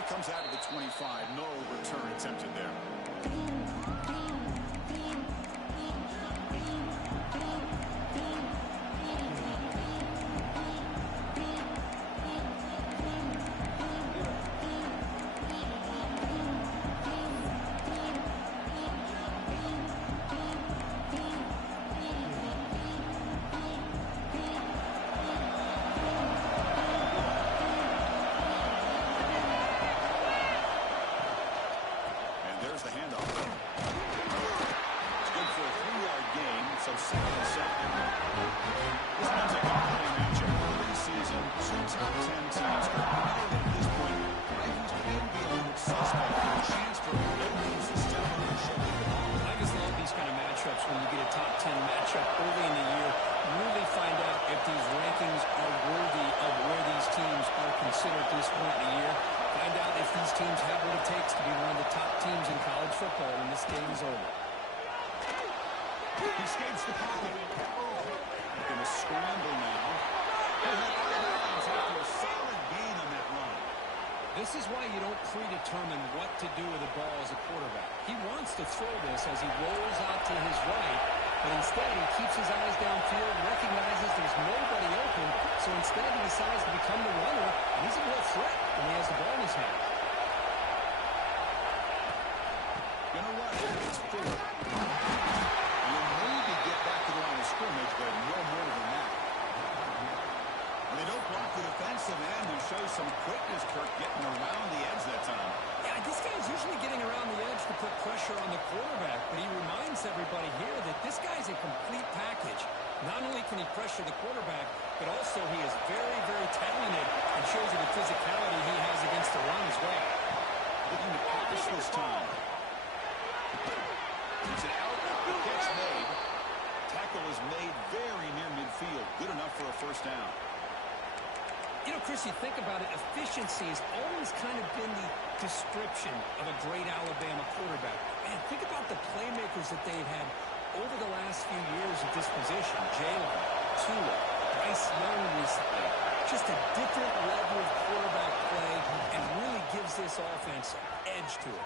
It comes out of the 25. No return attempted there. This is why you don't predetermine what to do with the ball as a quarterback. He wants to throw this as he rolls out to his right, but instead he keeps his eyes downfield, recognizes there's nobody open, so instead he decides to become the runner, and he's a real threat when he has the ball in his hand. Gonna run it. It's forward. You maybe get back to the line of scrimmage, but no more than that. They don't block the defensive end and show some quickness, Kirk, getting around the edge that time. Yeah, this guy's usually getting around the edge to put pressure on the quarterback, but he reminds everybody here that this guy's a complete package. Not only can he pressure the quarterback, but also he is very, very talented and shows you the physicality he has against the run as well. Looking to pass this time. It's an out, the catch made. Tackle is made very near midfield. Good enough for a first down. You know, Chris, you think about it, efficiency has always kind of been the description of a great Alabama quarterback. Man, think about the playmakers that they've had over the last few years at this position. Jalen, Tua, Bryce Young recently. Just a different level of quarterback play and really gives this offense edge to it.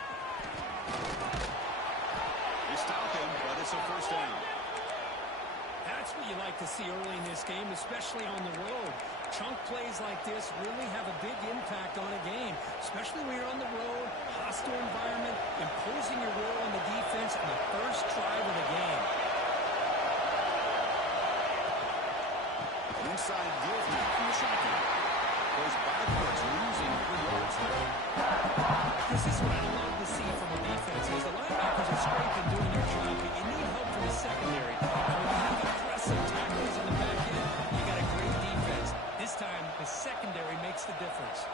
They stop him, but it's a first down. That's what you like to see early in this game, especially on the road. Chunk plays like this really have a big impact on a game, especially when you're on the road, hostile environment, imposing your will on the defense on the first drive of the game. An inside give now from the shotgun. Goes backwards, losing 3 yards there. This is what I love to see from a defense is the linebackers are scraping doing their job, but you need help from the secondary. And when you have aggressive tackles on the back end, you got a great defense. This time, the secondary makes the difference.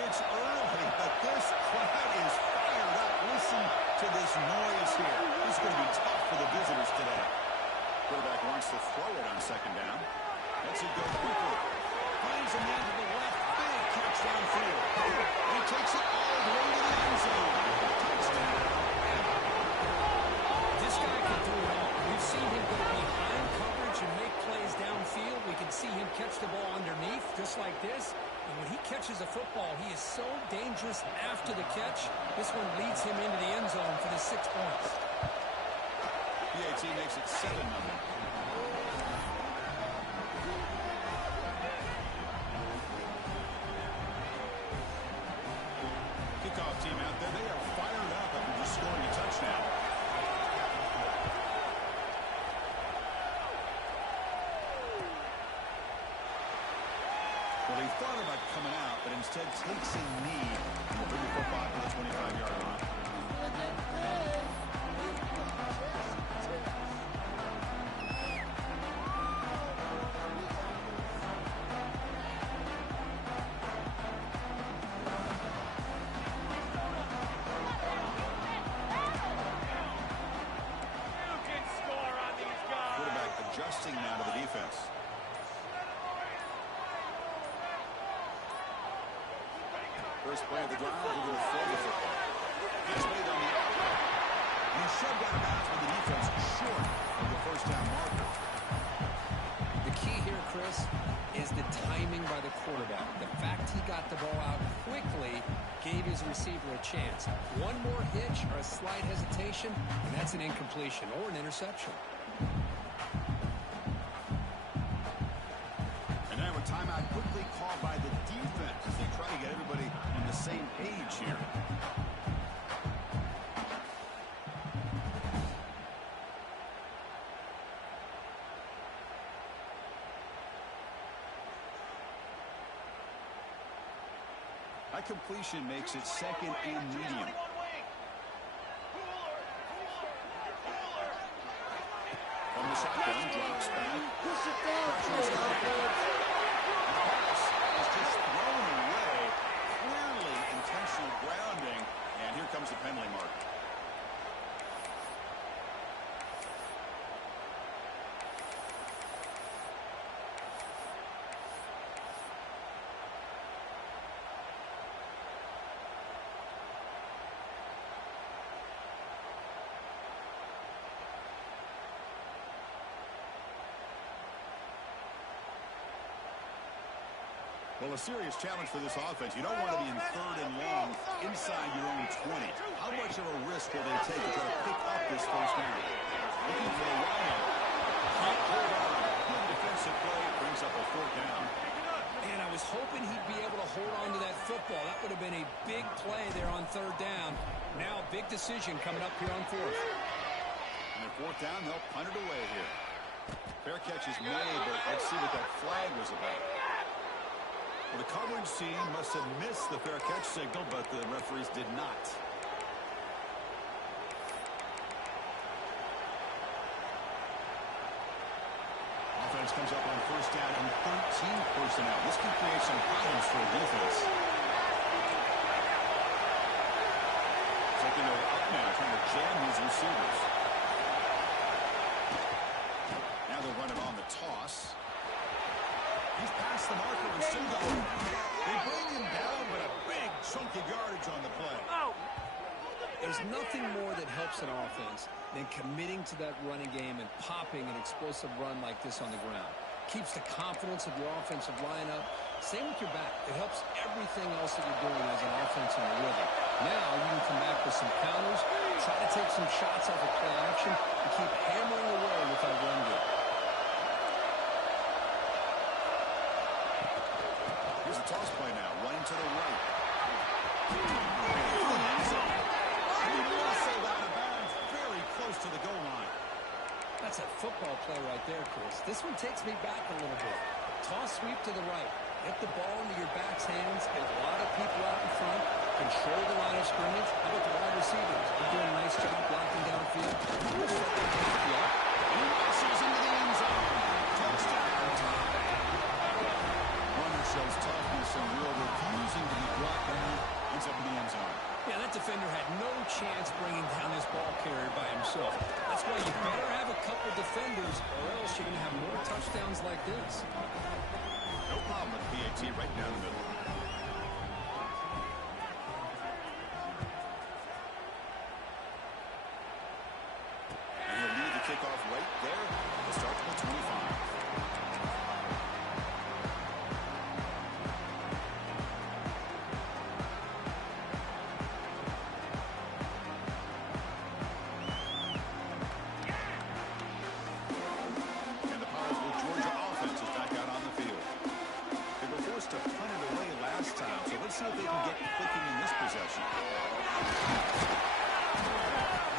It's early, but this crowd is fired up. Listen to this noise here. This is going to be tough for the visitors today. Quarterback wants to throw it on second down. Lets it go quickly. Finds a man to the left. Big catch downfield. He takes it all the way to the end zone. Touchdown. This guy can do it all. We've seen him go behind coverage and make plays downfield. We can see him catch the ball underneath, just like this. And when he catches a football, he is so dangerous after the catch. This one leads him into the end zone for the 6 points. PAT makes it 7-0. Kickoff team out there. They are fired up after just scoring a touchdown. Well, he thought about coming out, but instead takes a knee and will bring the football to the 25-yard line. Adjusting now to the defense. First play of the drive, we're going to throw the football. Gets made on the outlet. He shoved out of bounds with the defense short of the first down marker. The key here, Chris, is the timing by the quarterback. The fact he got the ball out quickly gave his receiver a chance. One more hitch or a slight hesitation, and that's an incompletion or an interception. And now a timeout quickly called by the defense as they try to get everybody on the same page here. That completion makes it second and medium. From the shotgun, drops back. Pass is just thrown away. Clearly intentional grounding. And here comes the penalty mark. Well, a serious challenge for this offense. You don't want to be in third and long inside your own 20. How much of a risk will they take to try to pick up this first down? Looking for a wideout. Can't hold on. Good defensive play. Brings up a fourth down. And I was hoping he'd be able to hold on to that football. That would have been a big play there on third down. Now, big decision coming up here on fourth. And at fourth down, they'll punt it away here. Fair catch is made, but let's see what that flag was about. Well, the coverage team must have missed the fair catch signal, but the referees did not. Offense comes up on first down and 13 personnel. This can create some problems for a defense. Second up now, trying to jam his receivers. Now they'll run it on the toss. He's past the marker and still going. They bring him down, but a big chunk of yardage on the play. There's nothing more that helps an offense than committing to that running game and popping an explosive run like this on the ground. Keeps the confidence of your offensive lineup. Same with your back. It helps everything else that you're doing as an offense in the rhythm. Now you can come back with some counters, try to take some shots off of play action, and keep hammering away with that run game. Here's a toss play now, running to the right. Very close to the goal line. That's a football play right there, Chris. This one takes me back a little bit. Toss sweep to the right. Get the ball into your back's hands. Get a lot of people out in front. Control the line of scrimmage. How about the wide receivers? They're doing a nice job blocking downfield. He rushes into the end zone. Touchdown. Runner shows toughness and will, refusing to be brought down. Ends up in the end zone. Yeah, that defender had no chance bringing down this ball carrier by himself. That's why you better have a couple defenders, or else you're going to have more touchdowns like this. No problem with PAT right down the middle. And he'll lead the kickoff right there. We'll start from the 25. Let's see if they can get clicking in this possession.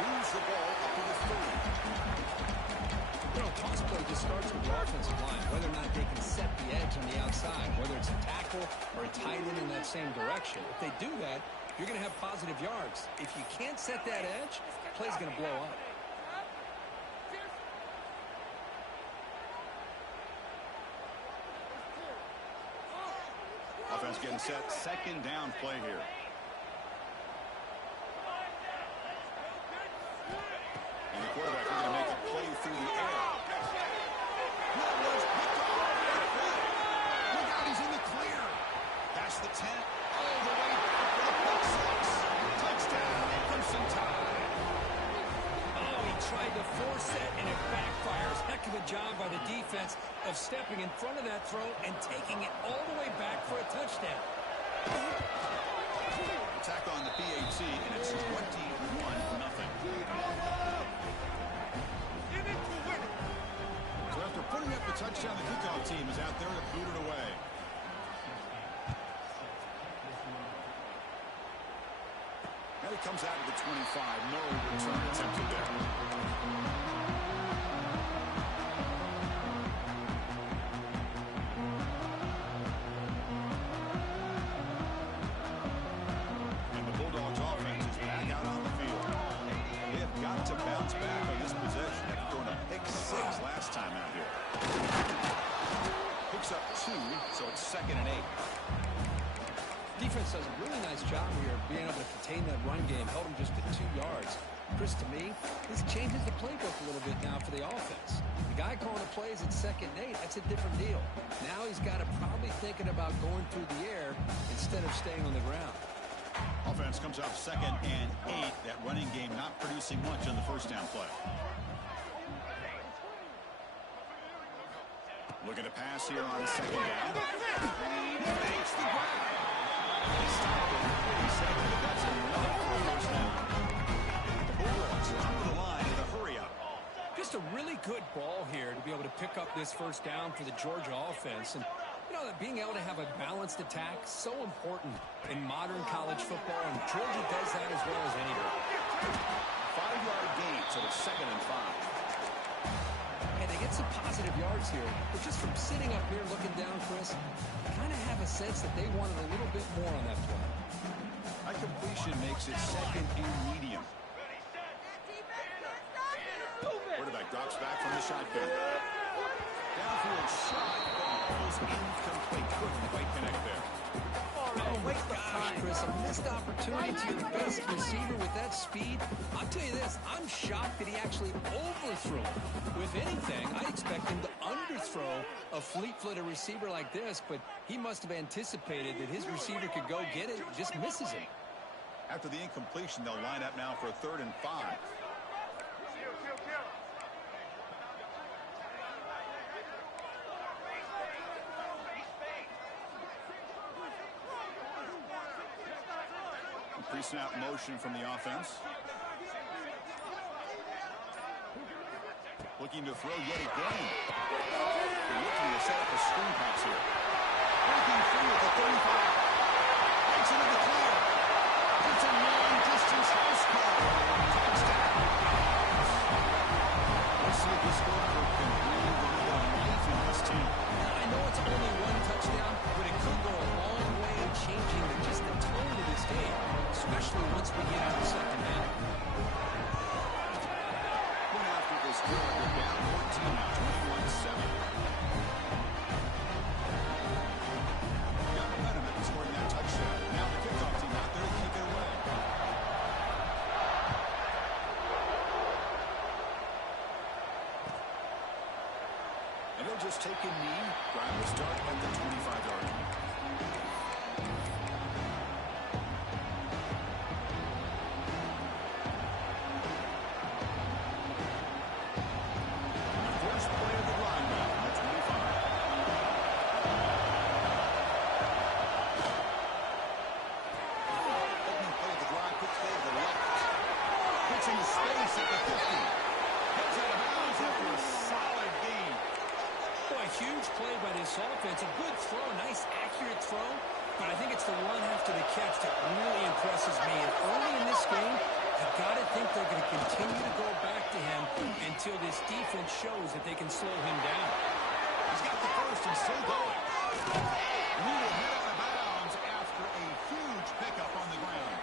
Moves the ball up to the 30. You know, toss play just starts with the offensive line, whether or not they can set the edge on the outside, whether it's a tackle or a tight end in that same direction. If they do that, you're going to have positive yards. If you can't set that edge, the play's going to blow up. Offense getting set. Second down play here. And the quarterback is going to make a play through the air. That was picked off. Look out, he's in the clear. Past the 10. All the way for the pick six. Touchdown, Crimson Tide. Oh, he tried to force it, and it backfires. Heck of a job by the defense of stepping in front of that throw and taking it all the way back for a touchdown. PAT, and it's 21-0. So after putting up the touchdown, the kickoff team is out there to boot it away. And he comes out to the 25. No return attempted there. And the Bulldogs offense is back out on the field. They have got to bounce back on this possession after throwing a pick 6 last time out here. Picks up 2, so it's 2nd and 8. Defense does a really nice job here of being able to contain that run game, held him just at 2 yards. Chris, to me, this changes the playbook a little bit now for the offense. The guy calling the plays at 2nd and 8, that's a different deal. Now he's got to probably thinking about going through the air instead of staying on the ground. Offense comes out 2nd and 8. That running game not producing much on the first down play. Looking to pass here on 2nd down. Makes the grab. He stopped it at 47, but that's enough for a first down. The Bulldogs are on the line in a hurry-up. Just a really good ball here to be able to pick up this first down for the Georgia offense. And, you know, that being able to have a balanced attack is so important in modern college football, and Georgia does that as well as anybody. 5-yard gain, so it's 2nd and 5. And they get some positive yards here, but just from sitting up here looking down, Chris, I kind of have a sense that they wanted a little bit more on that play. High completion makes it 2nd and medium. Quarterback drops back from the shotgun. Downfield shot, but goes incomplete. Couldn't quite connect there. Oh my gosh, Chris, a missed opportunity to your best receiver with that speed. I'll tell you this, I'm shocked that he actually overthrew him. With anything, I expect him to underthrow a fleet-footed receiver like this, but he must have anticipated that his receiver could go get it, just misses him. After the incompletion, they'll line up now for a 3rd and 5. Pre-snap motion from the offense. Looking to throw yet again. They're looking to set up a screen pass here. Breaking free at the 35. Gets into the clear. It's a long-distance house call. Touchdown. Let's see if this scoreboard can breathe a little bit of life in this team. I know it's only 1 touchdown, but it could go a long way in changing just the tone of this game, especially once we get into the second half. One after this good. They're down 14 now, 21-7. Got momentum after scoring that touchdown. Now the kickoff team out there to kick it away. And he'll just take a knee. Drive will start at the 25-yard line. First play of the run now on the 25. Opening play of the drive, quick play to the left. Gets into space at the 50. Heads out of bounds after a solid gain. Boy, a huge play by this offense. A good throw, a nice accurate throw, but I think it's the run after the catch that really impresses me. And early in this game, you've got to think they're going to continue to go back to him until this defense shows that they can slow him down. He's got the first and still going. Noodle head out of bounds after a huge pickup on the ground.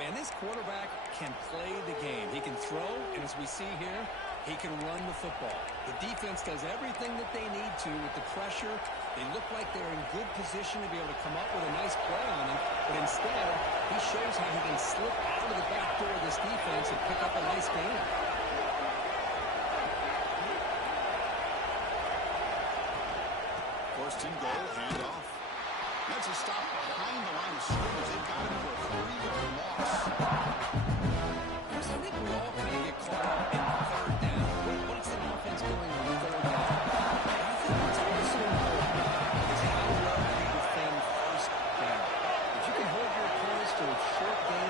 Man, this quarterback can play the game. He can throw, and as we see here, he can run the football. The defense does everything that they need to with the pressure. They look like they're in good position to be able to come up with a nice play on him, but instead, he shows how he can slip out of the back door of this defense and pick up a nice gain. First and goal, handoff. That's a stop behind the line of scrimmage. They've got him for a 3-yard loss. Chris, I think we all kind of get caught up in third down. What's the offense doing on third down? I think what's also important is how well you defend first down. If you can hold your opponents to a short game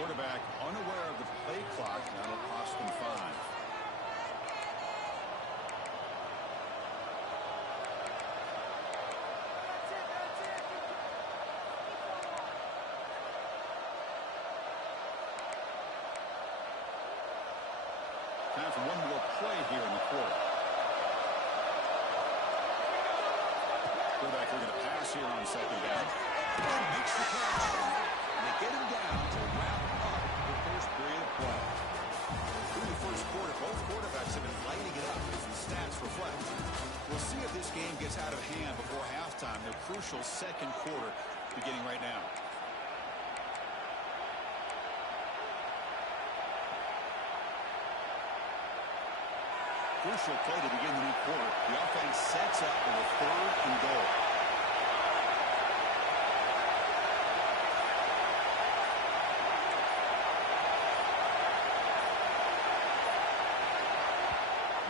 Quarterback unaware of the play clock. That'll cost them 5. Time for one more play here in the quarter. Quarterback looking to pass here on second down. And makes the catch. And they get him down to wrap up the first period of play. Through the first quarter, both quarterbacks have been lighting it up as the stats reflect. We'll see if this game gets out of hand before halftime. Their crucial second quarter beginning right now. Crucial play to begin the new quarter. The offense sets up with a 3rd and goal.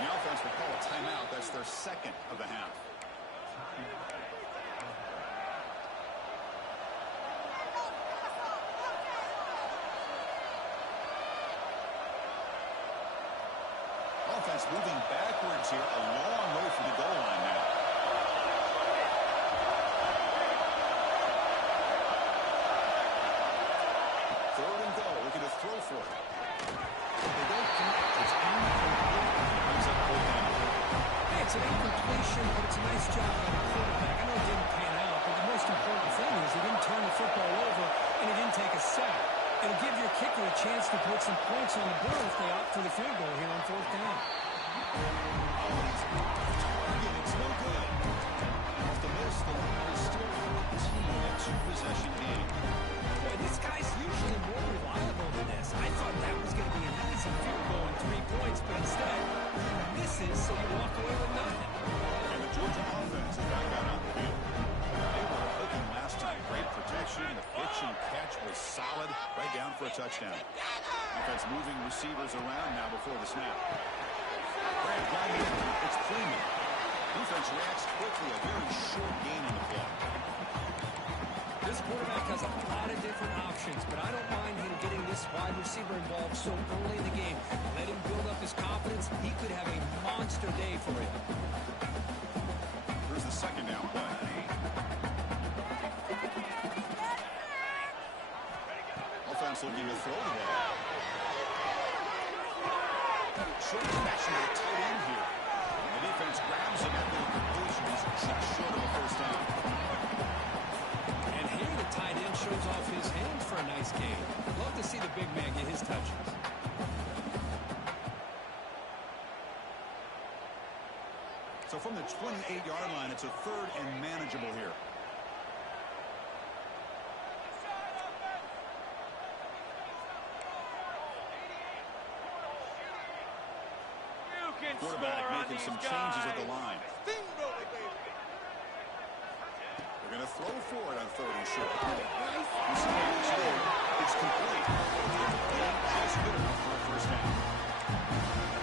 The offense will call a timeout. That's their second of the half. Offense moving backwards here, a long way from the goal line now. Third and goal, looking to throw for it. They don't connect. It's incomplete. Brings up fourth down. Hey, it's an incompletion, but it's a nice job by the quarterback. I know it didn't pan out, but the most important thing is he didn't turn the football over and he didn't take a sack. It'll give your kicker a chance to put some points on the board if they opt for the field goal here on 4th down. It's no good. Off the miss, the line is still 14, a 2-possession game. Boy, this guy's usually more reliable than this. I thought that was going to be an easy field goal and 3 points, but instead, misses, so you walk away with nothing. And the Georgia offense is back out on the field. They were clicking last time. Great protection. The pitch and catch was solid. Right down for a touchdown. Offense moving receivers around now before the snap. Grant got it. It's Freeman. Defense reacts quickly. A very short gain on the play. This quarterback has a lot of different options, but I don't mind him getting this wide receiver involved so early in the game. Let him build up his confidence. He could have a monster day for him. Here's the second down play. Offense looking to throw the ball. Short connection to the tight end here. And the defense grabs him after the completion. He's just short of a first down. And here the tight end shows off his hands for a nice game. Love to see the big man get his touches. So from the 28-yard line, it's a 3rd and manageable here. Quarterback making some changes at the line. They're going to throw for it on 3rd and short. It's complete. Just good enough for a first down.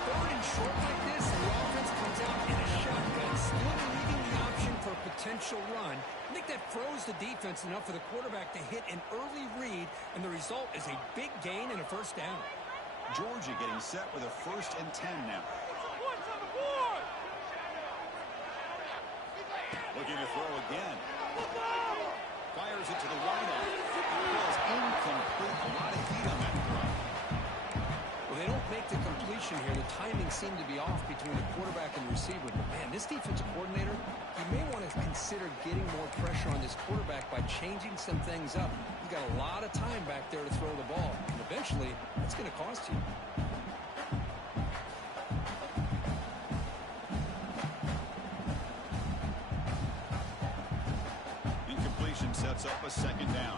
3rd and short like this, and the offense comes out in a shotgun, still leaving the option for a potential run. I think that froze the defense enough for the quarterback to hit an early read, and the result is a big gain and a first down. Georgia getting set with a 1st and 10 now. Looking to throw again. Fires it to the wideout. It was incomplete. A lot of heat on that throw. Well, they don't make the completion here. The timing seemed to be off between the quarterback and the receiver. But, man, this defensive coordinator, he may want to consider getting more pressure on this quarterback by changing some things up. You've got a lot of time back there to throw the ball. And eventually, that's going to cost you. Incompletion sets up a second down.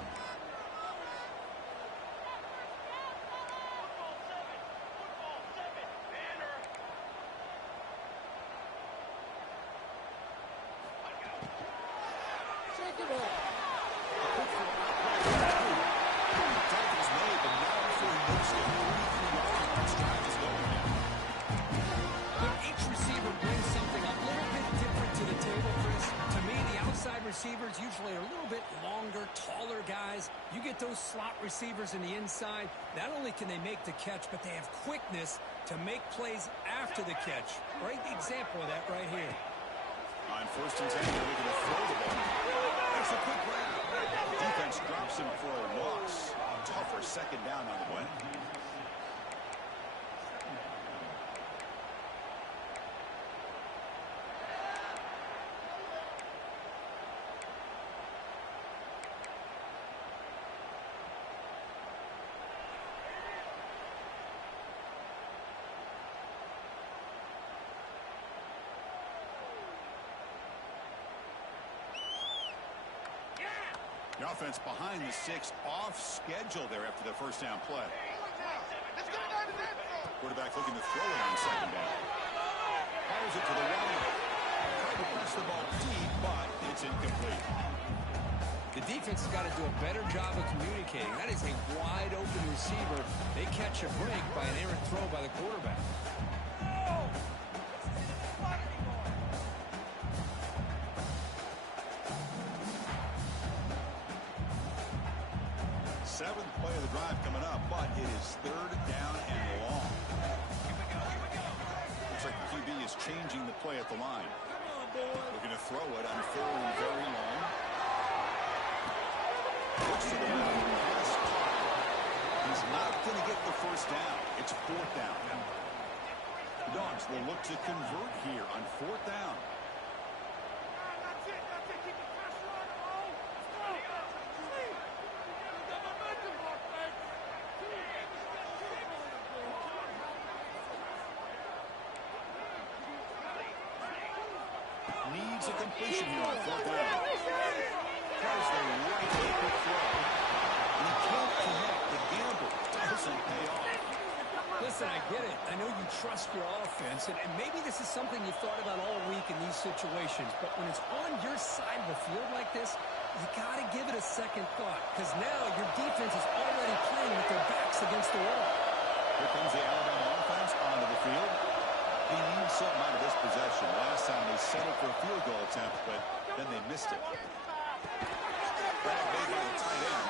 receivers usually are a little bit longer, taller guys. You get those slot receivers in the inside, not only can they make the catch, but they have quickness to make plays after the catch. Great example of that right here. On 1st and 10, they're looking to throw the ball. That's a quick grab. Defense drops him for a loss. Tougher 2nd down on the way. The offense behind the 6, off schedule there after the 1st down play. Quarterback looking to throw it on 2nd down. Fires it to the right. Trying to press the ball deep, but it's incomplete. The defense has got to do a better job of communicating. That is a wide open receiver. They catch a break by an errant throw by the quarterback. 7th play of the drive coming up, but it is 3rd down and long. Looks like the QB is changing the play at the line. Looking to throw it on 3rd and very long. Looks to the left. He's not going to get the 1st down. It's 4th down. The Dogs will look to convert here on 4th down. Needs a completion here on 4th down. Tries the right quick throw. And he can't connect. The gamble doesn't pay off. Listen, I get it. I know you trust your offense, and maybe this is something you've thought about all week in these situations, but when it's on your side of the field like this, you got to give it a second thought, because now your defense is already playing with their backs against the wall. Here comes the Alabama offense onto the field. He needs something out of this possession. Last time they settled for a field goal attempt, but then they missed it. Grab made by the tight end.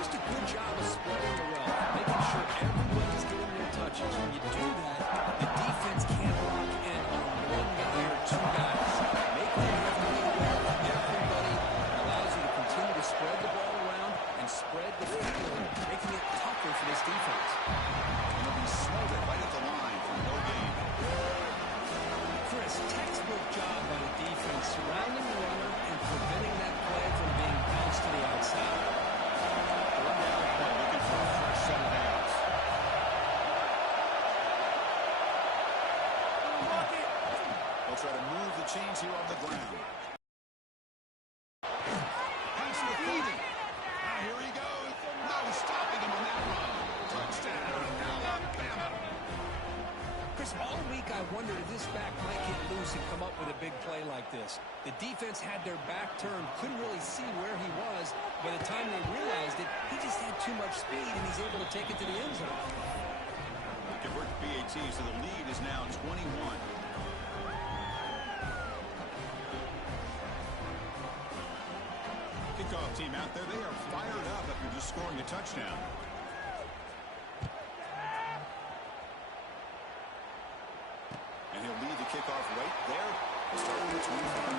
Just a good job of spreading the wealth, making sure everybody's getting their touches. When you do that, the defense can't lock in on one guy or 2 guys. Making everybody aware of everybody allows you to continue to spread the ball around and spread the field, making it tougher for this defense. And they'll be smothered right at the line for no gain. Chris, textbook job by the defense surrounding the runner and preventing that play from being bounced to the outside. 4th down play, looking for a fresh set of downs. They'll try to move the chains here on the ground. Pass to Thielen. Now here he goes. No stopping him on that run. Touchdown, Alabama. Chris, all week I wondered if this back might get loose and come up with a big play like this. The defense had their back turned, couldn't really see where he was. By the time they realized it, he just had too much speed, and he's able to take it to the end zone. Convert BAT, so the lead is now 21. Kickoff team out there, they are fired up after just scoring a touchdown. And he'll lead the kickoff right there. Starting at 25.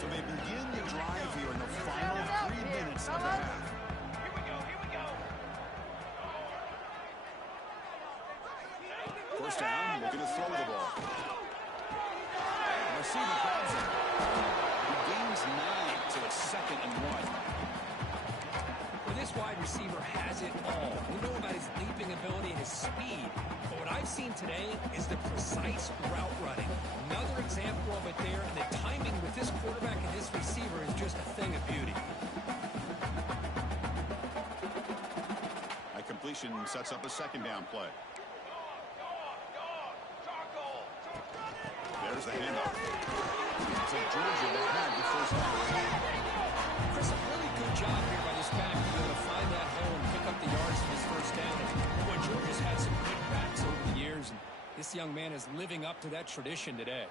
So they begin the drive here in the final 3 minutes of the half. First down, looking to throw the ball. Receiver grabs him. He gains 9 to a 2nd and 1. Well, this wide receiver has it all. We know about his leaping ability and his speed, but what I've seen today is the precise route running. Another example of it there, and the timing with this quarterback and this receiver is just a thing of beauty. That completion sets up a 2nd down play. There's the handoff. So Georgia will have the 1st down. This young man is living up to that tradition today.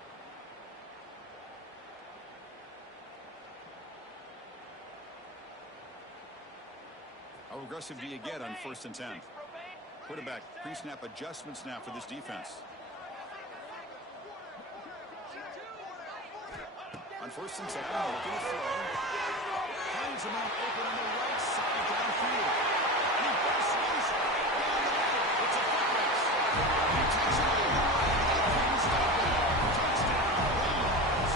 How aggressive do you get on 1st and 10? Quarterback pre-snap adjustments now for this defense. On 1st and 10, looking to throw. Finds him out open on the right side downfield. And he bursts loose right down the middle. It's a foot race. He takes it over. He can stop it. Touchdown, Browns.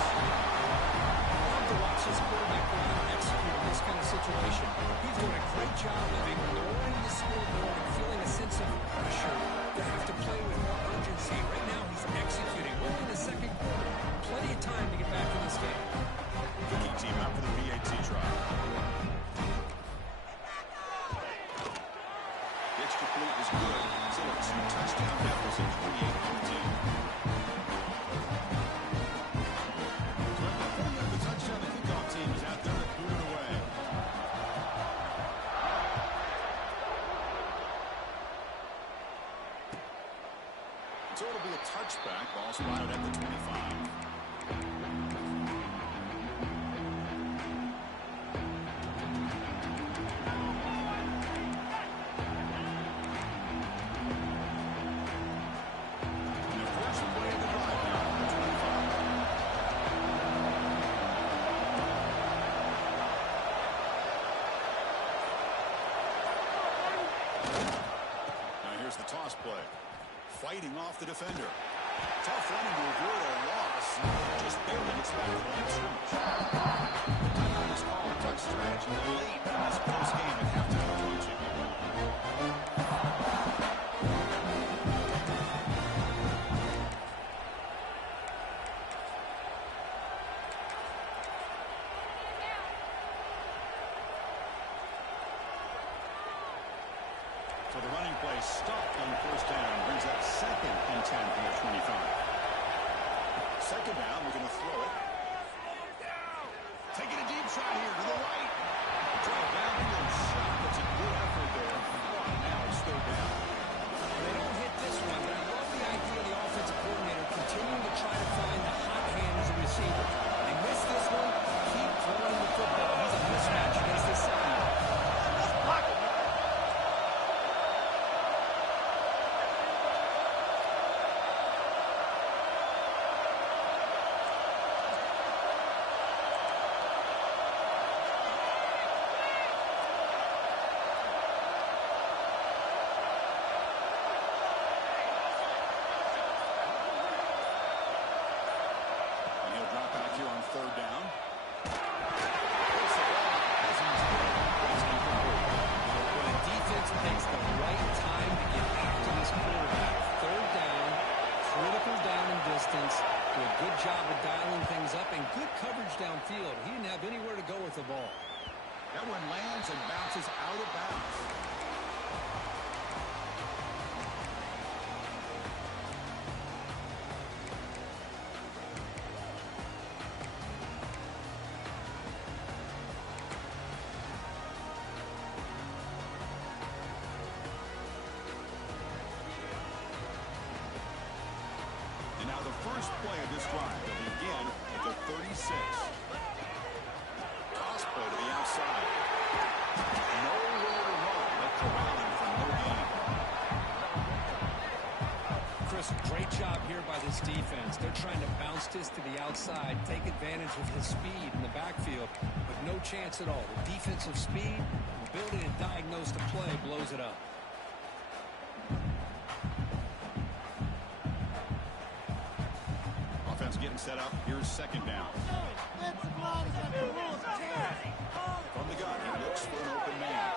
I love to watch this quarterback go out and execute in this kind of situation. He's doing a great job of ignoring the scoreboard and feeling a sense of pressure to have to play with more urgency. Right now, he's executing. We're in the second quarter. Plenty of time to get back in this game. Kicking team out for the PAT try. Extra point is good. Still a 2-touchdown deficit, 28-17. So at the point of the touchdown, the kickoff team is out there to put it away. So it'll be a touchback. Ball spotted at the 25. The toss play. Fighting off the defender. Tough running to avoid a loss. Just barely gets back to the line of scrimmage. The timeout is called. Touch strategy late in this close game at halftime approaching. So the running play stopped on 1st down. Brings up 2nd and 10 from the 25. 2nd down, we're going to throw it. Taking a deep shot here to the right. Drive downfield shot. That's a good effort there. Now it's 3rd down. They don't hit this one, but I love the idea of the offensive coordinator continuing to try to find the hot hand as a receiver. They miss this one, keep throwing the football. He's a mismatch against this secondary. On 3rd down. When a defense takes the right time to get after this quarterback, 3rd down, critical down and distance, do a good job of dialing things up, and good coverage downfield. He didn't have anywhere to go with the ball. That one lands and bounces out of bounds. Now the first play of this drive will begin at the 36. Toss play to the outside. Nowhere to run. Left corralling for no gain. Chris, great job here by this defense. They're trying to bounce this to the outside, take advantage of his speed in the backfield, but no chance at all. The defensive speed, ability to diagnose the play, blows it up. Getting set up. Here's 2nd down. From the gun, he looks for an open man.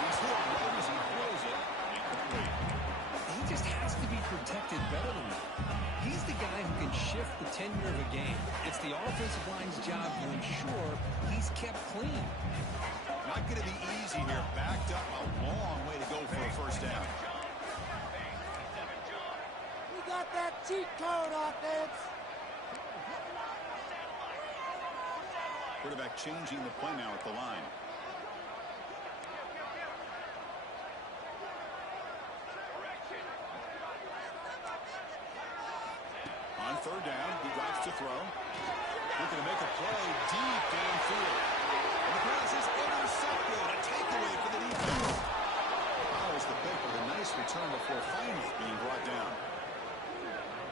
He's hit right as he throws it. Incomplete. He just has to be protected better than that. He's the guy who can shift the tenure of a game. It's the offensive line's job to ensure he's kept clean. Not going to be easy here. Backed up a long way to go for a 1st down. Got that cheat code, offense. Quarterback changing the play now at the line. throw. Looking to make a play deep downfield. And the pass is intercepted. A takeaway for the defense. Follows the pick with a nice return before finally being brought down.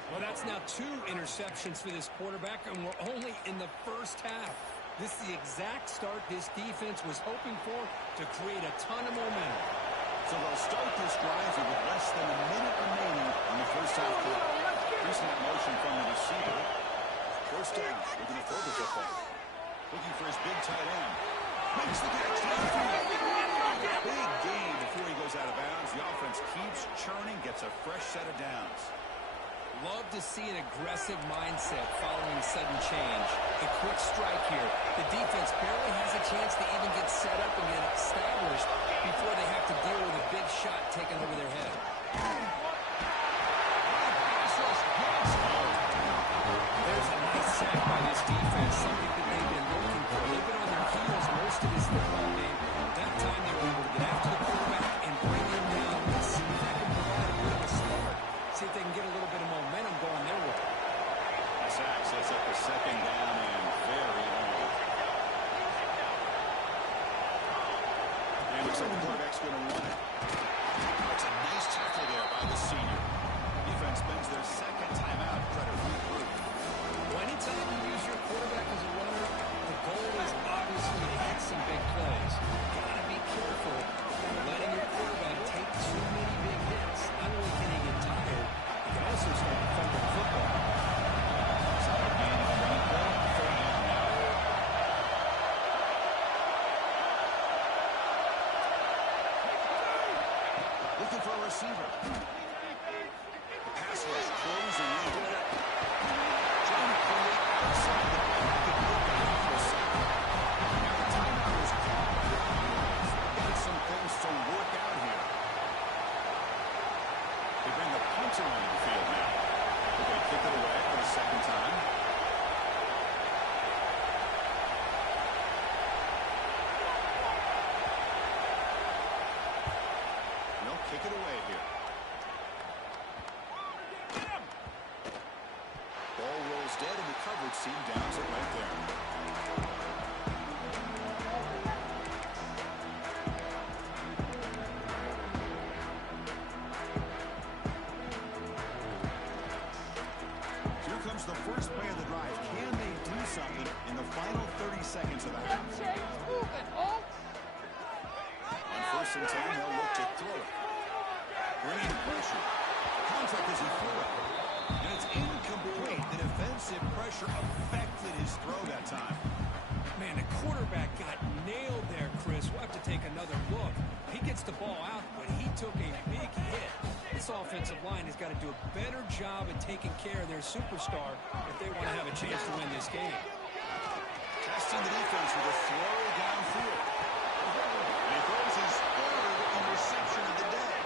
Well, that's now 2 interceptions for this quarterback, and we're only in the first half. This is the exact start this defense was hoping for to create a ton of momentum. So they'll start this drive with less than a minute remaining on the first half clock. Here's that motion from the receiver. First down, looking to throw the football. Looking for his big tight end. Makes the catch downfield. Big gain before he goes out of bounds. The offense keeps churning, gets a fresh set of downs. Love to see an aggressive mindset following sudden change. A quick strike here. The defense barely has a chance to even get set up and get established before they have to deal with a big shot taken over their head. There's a nice sack by this defense, something that they've been looking for. They've been on their heels most of this football game. That time they were able to get after the quarterback and bring him down. Let's see if that can provide a bit of a spark. See if they can get a little bit of momentum going their way. The sack sets up a second down and very long. And looks like the quarterback's going to run it. It's a nice tackle there by the senior. Defense spends their second timeout. Try to regroup. Well, anytime you use your quarterback as a runner, the goal is obviously to hit some big plays. You got to be careful letting your quarterback take too many big hits. Not only can he get tired, he can also start to fumble the football. Solid gain on the ball. Third down now. Looking for a receiver. The pass rush closing in. Trying to create outside the back. Could look out for a second. Now the timeout is called. Got some things to work out here. They bring the punter onto the field now. They're going to kick it away for the second time. They'll kick it away here. Ball rolls dead and the coverage team downs it right there. Here comes the first play of the drive. Can they do something in the final 30 seconds of the half? On first and 10, they'll look to throw it. Bringing pressure. Contact as he threw it. And it's incomplete. The defensive pressure affected his throw that time. Man, the quarterback got nailed there, Chris. We'll have to take another look. He gets the ball out, but he took a big hit. This offensive line has got to do a better job at taking care of their superstar if they want to have a chance to win this game. Testing the defense with a throw downfield. And he throws his third interception of the day.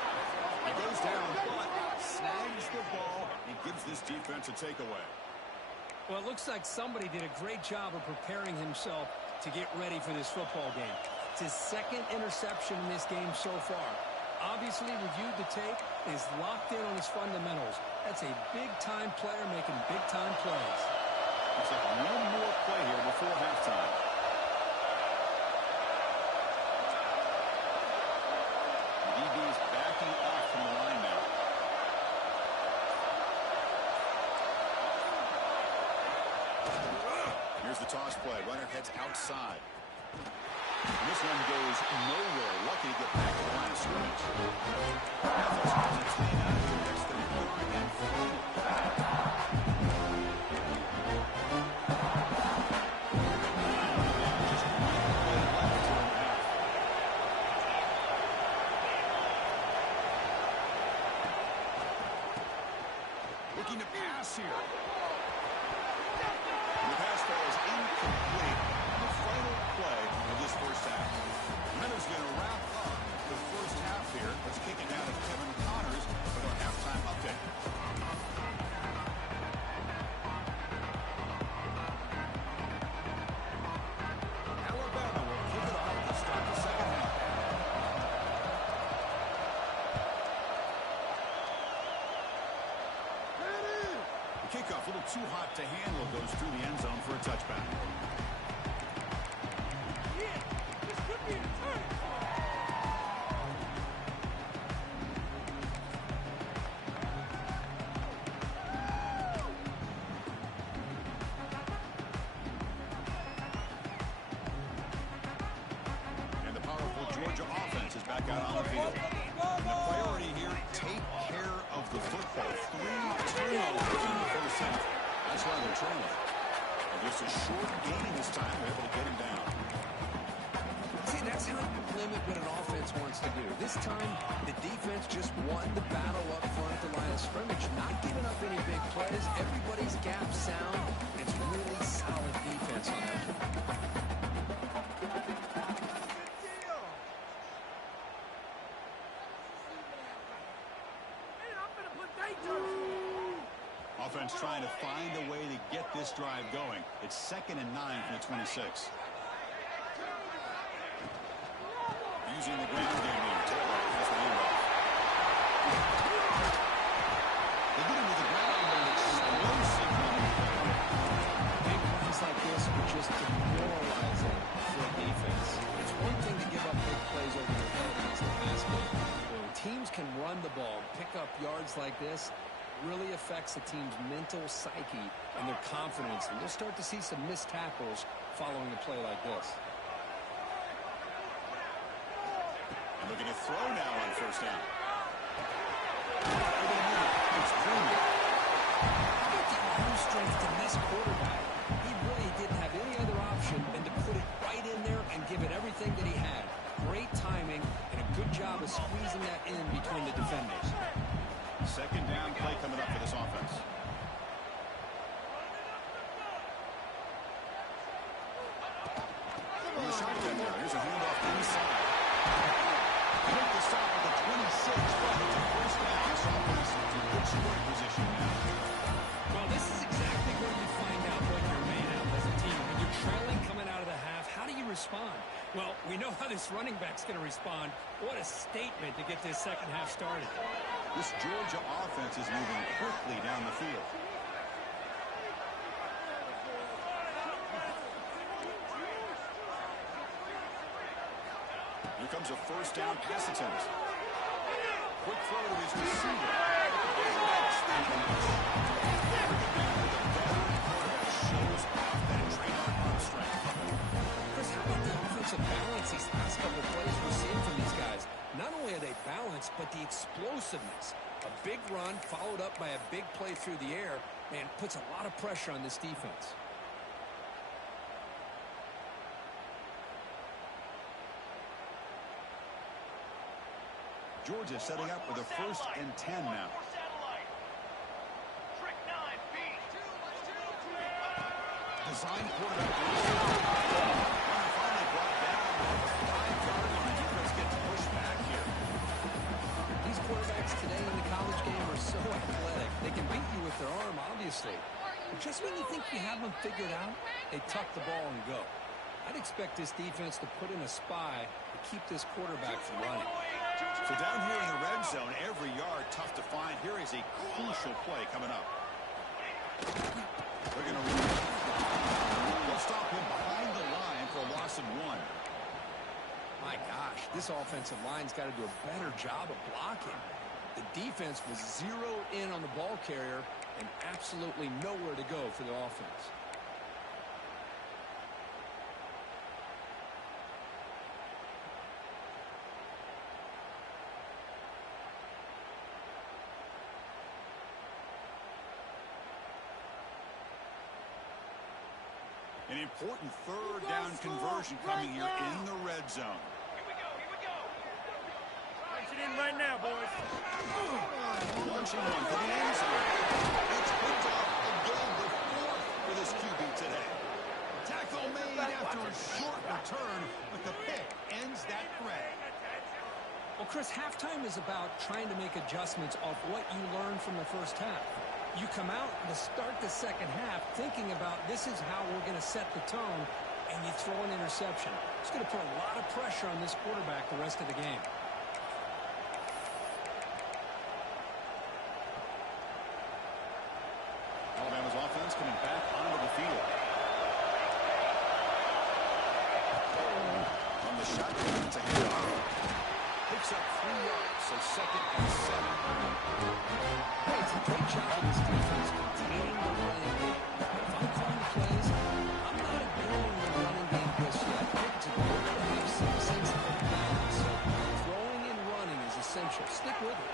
He goes down, but snags the ball and gives this defense a takeaway. Well, it looks like somebody did a great job of preparing himself to get ready for this football game. It's his second interception in this game so far. Obviously reviewed the tape, is locked in on his fundamentals. That's a big-time player making big-time plays. Looks like one more play here before halftime. The DB's backing off from the line now. Here's the toss play. Runner heads outside. And this one goes nowhere. Lucky to get back to the line of scrimmage. Now those guys are clean out here. That's their third and final. Just one play left in the half. Looking to pass here. The pass falls incomplete on the final play of this first half. That is going to wrap up the first half here. Let's kick it down to Kevin Connors with our halftime update. kickoff, a little too hot to handle, goes through the end zone for a touchback. Yeah, this could be a turn. And the powerful Georgia offense is back out on the field. And the priority here, take care of the football. 3 turnovers in the first half. That's why they're trailing. And just a short gain this time, they're able to get him down. See, that's how you limit what an offense wants to do. This time, the defense just won the battle up front at the line of scrimmage, not giving up any big plays. Everybody's gap sound. It's really solid defense on that. Offense trying to find a way to get this drive going. It's 2nd and 9 from the 26. Using the ground game here. Taylor has the handoff. They get into the ground and explosive running play. Big runs like this are just demoralizing for a defense. It's one thing to give up big plays over your head against the pass game. When teams can run the ball, pick up yards like this, really affects the team's mental psyche and their confidence. And you'll start to see some missed tackles following a play like this. And looking to throw now on first down. It's Green. How about the arm strength to this quarterback? He really didn't have any other option than to put it right in there and give it everything that he had. Great timing and a good job of squeezing that in between the defenders. 2nd down play coming up for this offense. From the shotgun now, here's a handoff inside. Make the stop at the 26, but it's a first down. This offense is in good scoring position now. Well, this is exactly where you find out what you're made of as a team. When you're trailing coming out of the half, how do you respond? Well, we know how this running back's going to respond. What a statement to get this second half started. This Georgia offense is moving quickly down the field. Here comes a first down pass attempt. Quick throw to his receiver. Shows off that trademark arm strength. Chris, how about the offensive balance these last couple of plays we're seeing from these guys? Not only are they balanced, but the explosiveness. A big run followed up by a big play through the air, man, puts a lot of pressure on this defense. Georgia setting up with a 1st and 10 now. Design quarterback. Finally brought down the 5-yard line. Defense gets pushed back here. These quarterbacks today in the college game are so athletic. They can beat you with their arm, obviously. But just when you think you have them figured out, they tuck the ball and go. I'd expect this defense to put in a spy to keep this quarterback from running. So down here in the red zone, every yard tough to find. Here is a crucial play coming up. They're going to they'll stop him behind the line for a loss of 1. My gosh, this offensive line's got to do a better job of blocking. The defense was zeroed in on the ball carrier and absolutely nowhere to go for the offense. An important 3rd down conversion coming here in the red zone. Here we go. Punch it in right now, boys. Launching one for the end zone. It's picked up again, the 4th for this QB today. Tackle made after a short return, but the pick ends that threat. Well, Chris, halftime is about trying to make adjustments off what you learned from the first half. You come out to start the second half thinking about this is how we're going to set the tone, and you throw an interception. It's going to put a lot of pressure on this quarterback the rest of the game. Alabama shotgun to hand off. Picks up 3 yards, so 2nd and 7. Hey, it's a great job of this defense containing the running game. But if I'm calling the plays, I'm not abandoning the running game just yet. I think it's important to have some sense of balance. So throwing and running is essential. Stick with it.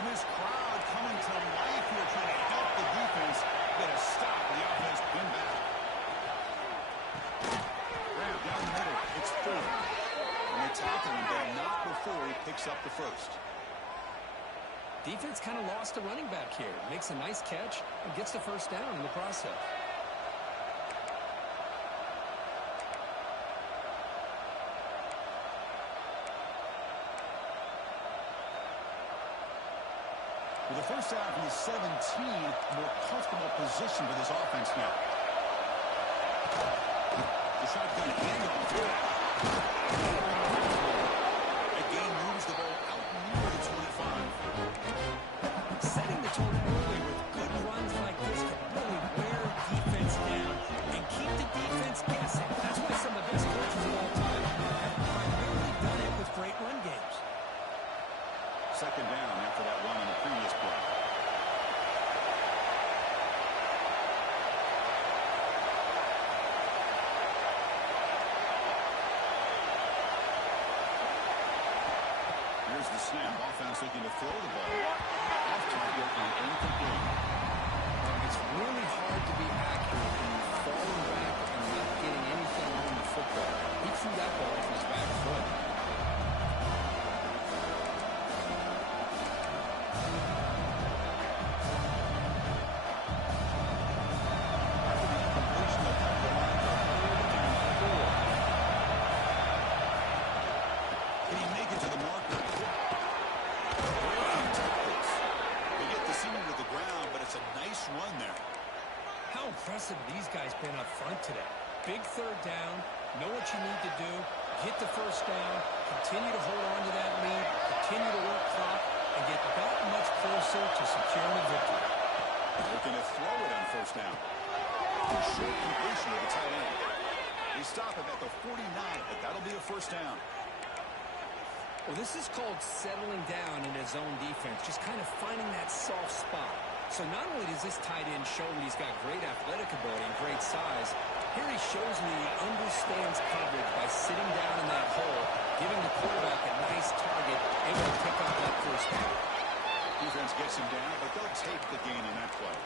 And this crowd coming to life here, trying to help the defense get a stop. The offense pin back. Graham down the middle. It's 4. And they tackle him, but not before he picks up the first. Defense kind of lost a running back here. Makes a nice catch and gets the first down in the process. With the first down from the 17, more comfortable position for this offense now. The shotgun handoff. The game moves the ball out near the 25. Setting the tone early with good runs like this can really wear defense down and keep the defense guessing. That's why some of the best coaches of all time have primarily done it with great run games. 2nd down after that run on the previous play. Here's the snap. Offense looking to throw the ball. Off target and incomplete. It's really hard to be accurate when you're falling back and not getting anything on the football. He threw that ball off his back foot. Can he make it to the marker? Breaking tackles. They get the center with the ground, but it's a nice run there. How impressive these guys been up front today. Big 3rd down, know what you need to do, get the first down, continue to hold on to that lead, continue to work clock, and get that much closer to securing a victory. Looking to throw it on 1st down. Short completion of the tight end. They stop him at the 49, but that'll be a 1st down. Well, this is called settling down in his own defense, just kind of finding that soft spot. So not only does this tight end show that he's got great athletic ability and great size, here he shows me he understands coverage by sitting down in that hole, giving the quarterback a nice target, able to pick up that first down. Defense gets him down, but they'll take the gain on that play.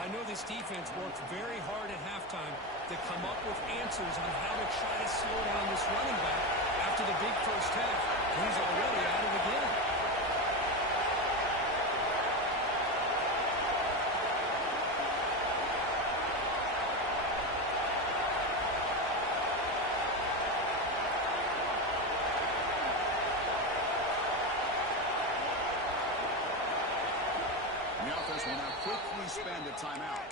I know this defense worked very hard at halftime to come up with answers on how to try to slow down this running back after the big first half. He's already out of the game. The offense will now quickly spend a timeout.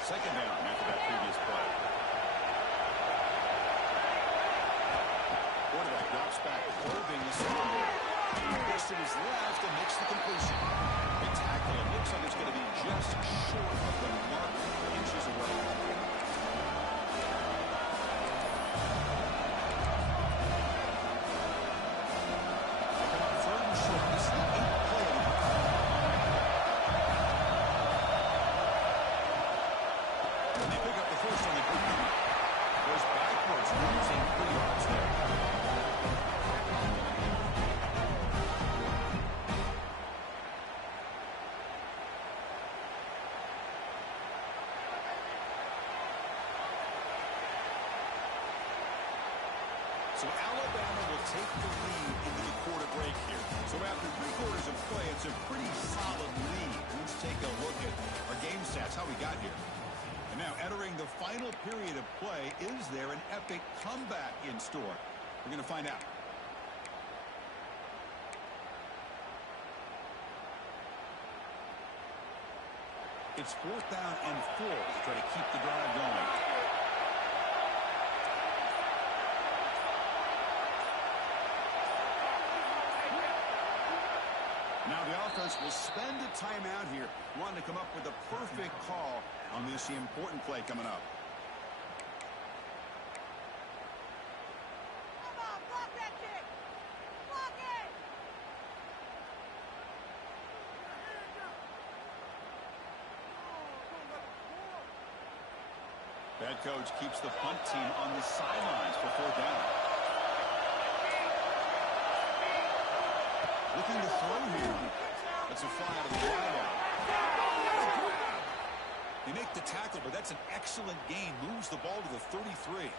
Second down after that previous play. Quarterback drops back, probing the secondary. Looks to his left and makes the completion. The tackle, it looks like it's going to be just short of the mark, inches away. So Alabama will take the lead into the quarter break here. So after 3 quarters of play, it's a pretty solid lead. Let's take a look at our game stats, how we got here. And now entering the final period of play, is there an epic comeback in store? We're going to find out. It's 4th down and 4 to try to keep the drive going. Now the offense will spend a timeout here, wanting to come up with a perfect call on this important play coming up. Come on, block that kick. Block it. Head coach keeps the punt team on the sidelines for 4th down. Looking to throw here. That's a fly out of the wideout. They make the tackle, but that's an excellent gain. Moves the ball to the 33.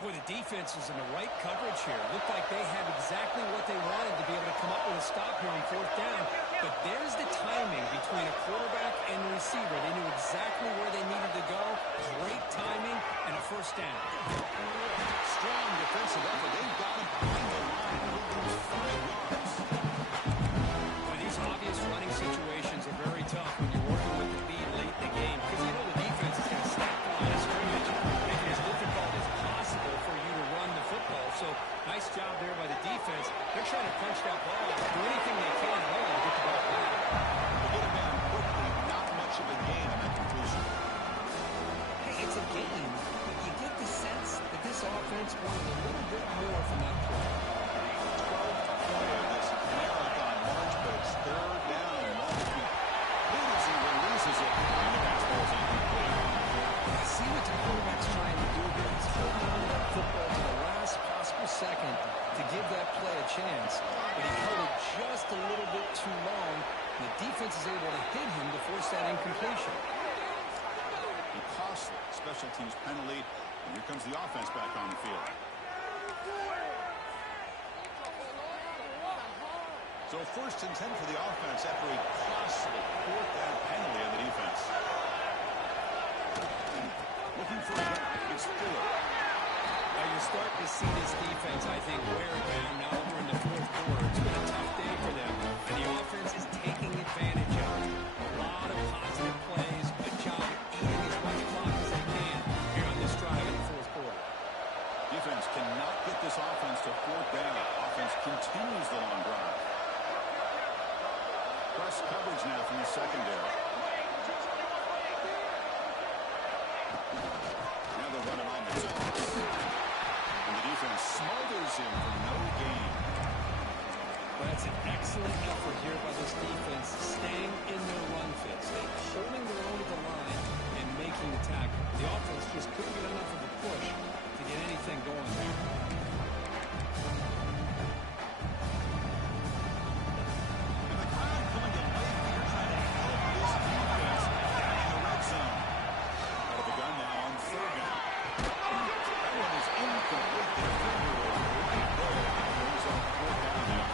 Boy, the defense is in the right coverage here. Looked like they had exactly what they wanted to be able to come up with a stop here on 4th down. But there's the timing between a quarterback and the receiver. They knew exactly where they needed to go. Great timing and a 1st down. Strong defensive effort. They've got him behind the line. Within 5 yards. Boy, these obvious running situations are very tough when you're working with the lead late in the game because you know the defense is going to stack the line of scrimmage, make it as difficult as possible for you to run the football. So nice job there by the defense. They're trying to punch that ball out, do anything they can at all to get the ball back. They get it down quickly. Not much of a gain on that completion. Hey, it's a game, but you get the sense that this offense wanted a little bit more from that play. 12th play of this marathon march, but it's 3rd down and long feet. Lindsay releases it. And the pass ball's incomplete. I see what the quarterback's trying to do here. He's holding on to that football to the last possible second to give that play a chance, but he held it just a little bit too long. The defense is able to hit him to force that incompletion. A costly special teams penalty. And here comes the offense back on the field. So 1st and 10 for the offense after a costly 4th down penalty on the defense. Looking for a gap. It's Fuller. Now you're starting to see this defense, I think, wear it down now that we're in the 4th quarter. It's been a tough day for them, and the offense is taking advantage of it. A lot of positive plays. Good job eating as much clock as they can here on this drive in the 4th quarter. Defense cannot get this offense to 4th down. Offense continues the long drive. Press coverage now from the secondary. Now they're running on the zone. And the defense smothers him for no gain. Well, that's an excellent effort here by this defense, staying in their run fits. They're holding their own at the line and making the tackle. The offense just couldn't get enough of a push to get anything going there. And the crowd coming to life here trying to help this defense down in the red zone. Out of the gun now on 3rd down. That one is incomplete. The defender was right there. Brings up 4th down now.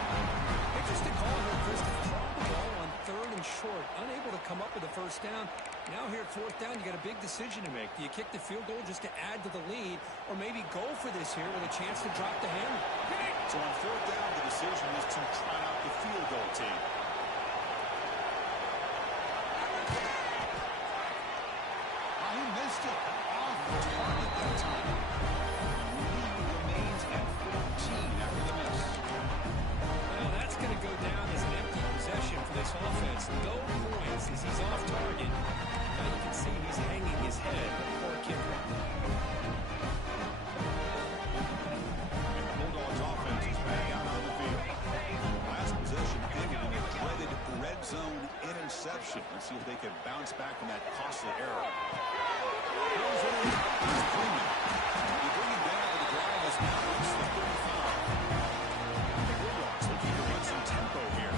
Interesting call here, Chris. They throw the ball on 3rd and short, unable to come up with a 1st down. Now here at 4th down, you got a big decision to make. Do you kick the field goal just to add to the lead, or maybe go for this here with a chance to drop the hammer? So on 4th down, the decision is to try out the field goal team. Oh, he missed it. Off the target that time. The lead remains at 14 after the miss. Well, that's going to go down as an empty possession for this offense. No points as he's off target. Now you can see he's hanging his head. Poor kicker. And the Bulldogs offense is back out on the field. Last possession ended in a dreaded red zone interception. Let's see if they can bounce back from that costly error. Here's what it is. It's Freeman. You bring him down to the drive as now it's the 35. The Bulldogs looking to run some tempo here.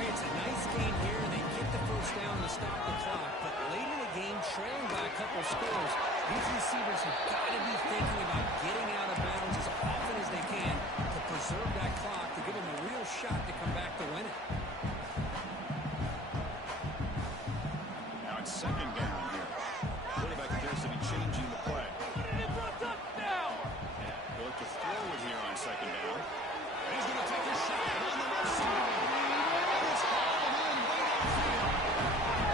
Hey, it's a nice game here. They get the 1st down to stop the clock, but late in the game, trailing by a couple scores, these receivers have got to be thinking about getting out of bounds as often as they can to preserve that clock, to give them a real shot to come back to win it. Now it's 2nd down here. Quarterback appears to be changing the play. They'll look to throw it here on 2nd down. And he's going to take a shot on the left side. It's hauled in way downfield.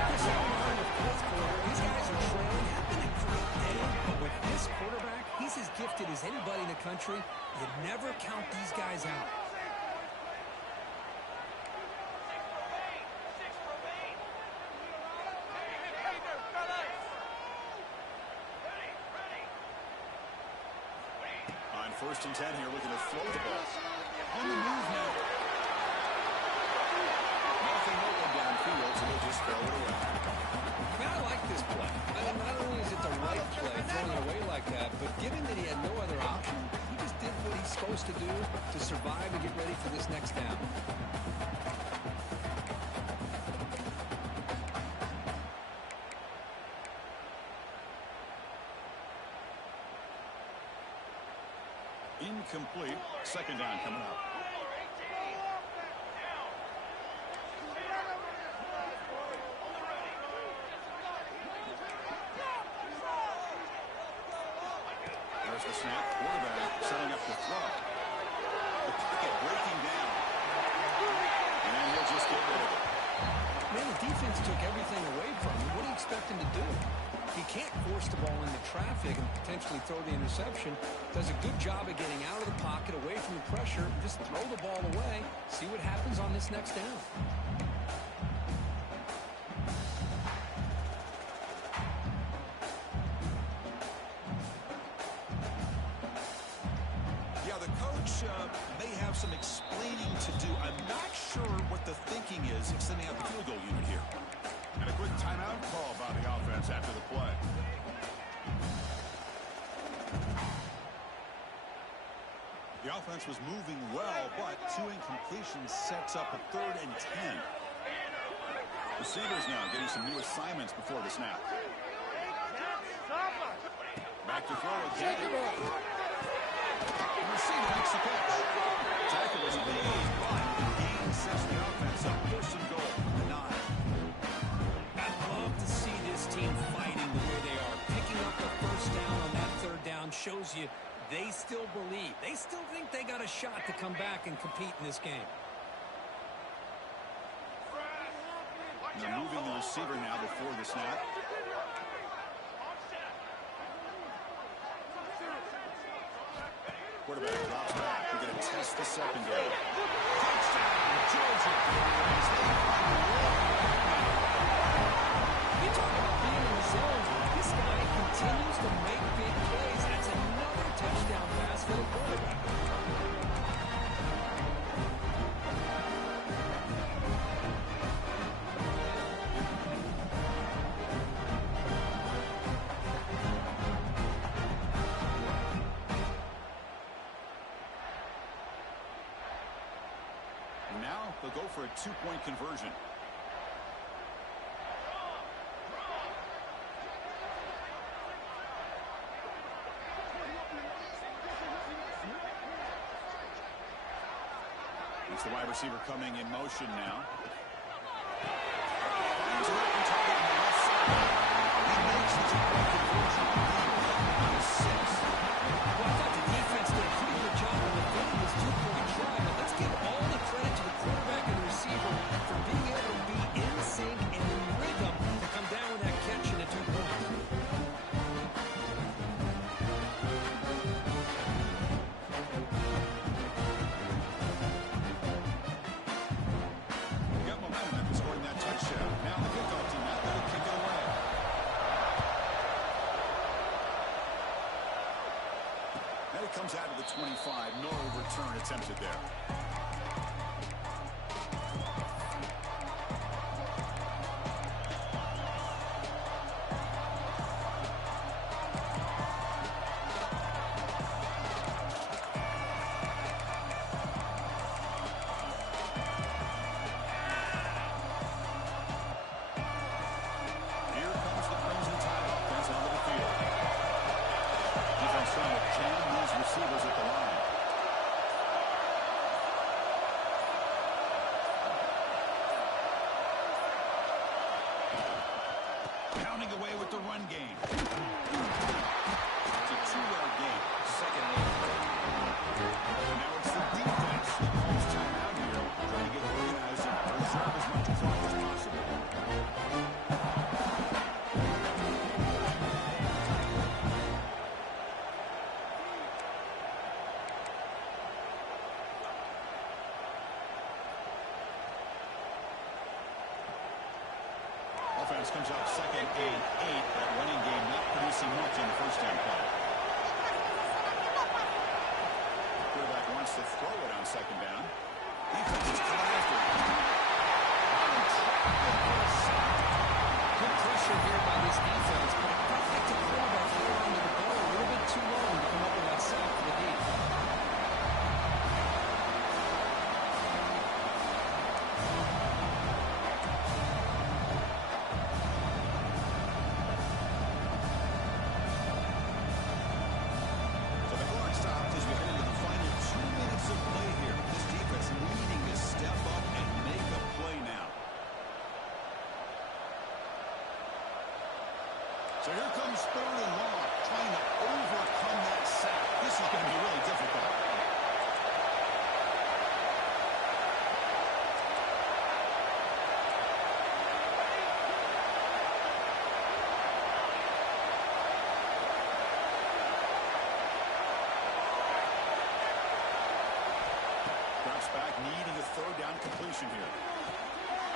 Chris Allen in the 4th quarter, these guys are trailing. Having a great day, but with this quarterback, he's as gifted as anybody in the country. You never count these guys out. First and 10 here, looking to throw the ball. On the move now. Nothing open downfield, so they'll just throw it away. Man, I like this play. I mean, not only is it the right play, throwing it away like that, but given that he had no other option, he just did what he's supposed to do to survive and get ready for this next down. Incomplete. Second down coming up. There's the snap. Quarterback setting up the throw. The pocket breaking down. And he'll just get rid of it. Man, the defense took everything away from him. What do you expect him to do? He can't force the ball into traffic and potentially throw the interception. Does a good job of getting out of the pocket, away from the pressure, just throw the ball away, see what happens on this next down. Yeah, the coach may have some explaining to do. I'm not sure what the thinking is of sending out the field goal unit here. And a quick timeout call by the offense after the play. The offense was moving well, but two incompletions sets up a 3rd and 10. Receivers now getting some new assignments before the snap. Back to throw again. The receiver makes the catch. Tackle was made, but the gain sets the offense up. 1st and goal. 9. I'd love to see this team fighting the way they are. Picking up the first down on that 3rd down shows you they still believe. They still think they got a shot to come back and compete in this game. They're moving the receiver now before the snap. Quarterback drops back. We're going to test the secondary. Touchdown, Georgia. You talk about being in the zone. This guy continues to make big plays. That's another touchdown pass for the quarterback. Now they'll go for a 2-point conversion. It's the wide receiver coming in motion now. Finds an open target on the left side. He makes the 2-point conversion. On 6. Well, I thought the defense did a pretty good job of defending this 2-point try, but let's give all the credit to the quarterback and the receiver for being able to be in sync and in rhythm to come down with that catch and the 2 points. Got momentum after scoring that touchdown. Now the kickoff team not going to kick it away. And it comes out of the 25. No return attempted there. Here comes the Crimson Tide offense onto the field. Defense trying to jam these receivers at the line. Pounding away with the run game. It's a 2-yard gain. 2nd and 8. Now it's the defense that calls timeout here, trying to get organized and preserve as much clock as possible. Offense comes out 2nd and 8. That running game not producing much in the first down play. second down. Defense is coming after him. Good pressure here by this defense, but I felt like the quarterback held onto the ball a little bit too long to come up with that sack for the D. So the clock stops as we head into the final 2 minutes of play here. This defense needing to step up and make a play now. So here comes 3rd and long, trying to overcome that sack. This is going to be really difficult. Drops back, needing a 3rd down completion here.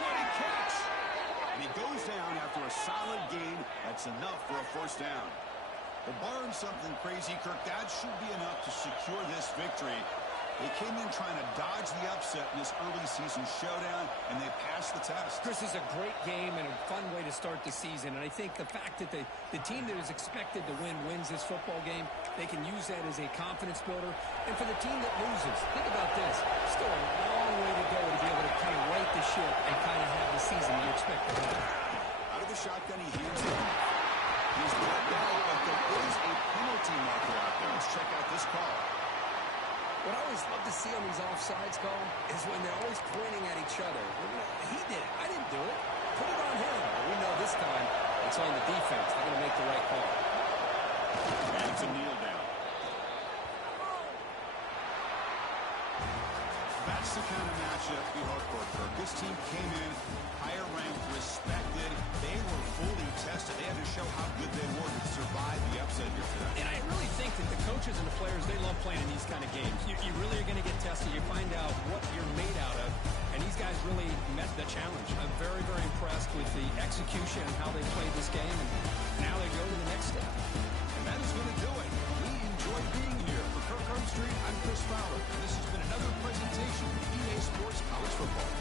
What a catch! And he goes down after a solid gain. That's enough for a 1st down. But barring something crazy, Kirk, that should be enough to secure this victory. They came in trying to dodge the upset in this early season showdown, and they passed the test. Chris, is a great game and a fun way to start the season. And I think the fact that the team that is expected to win wins this football game, they can use that as a confidence builder. And for the team that loses, think about this. Still a long way to go to be able to kind of right the ship and kind of have the season you expect to have. Out of the shotgun, he hands it off. He's let down, but there is a penalty marker out there. Let's check out this call. What I always love to see on these offsides call is when they're always pointing at each other. He did it. I didn't do it. Put it on him. Well, we know this time it's on the defense. They're going to make the right call. And it's a kneel down. That's the kind of matchup we hope for, Kirk. This team came in higher ranked, respected. They were fully tested. They had to show how good they were to survive the upset here today. And I really think that the coaches and the players, they love playing in these kind of games. You really are going to get tested. You find out what you're made out of. And these guys really met the challenge. I'm very, very impressed with the execution and how they played this game. And now they go to the next step. And that is going to do it. We enjoy being here. For Kirk Herbstreit, I'm Chris Fowler. And this has been another presentation of EA Sports College Football.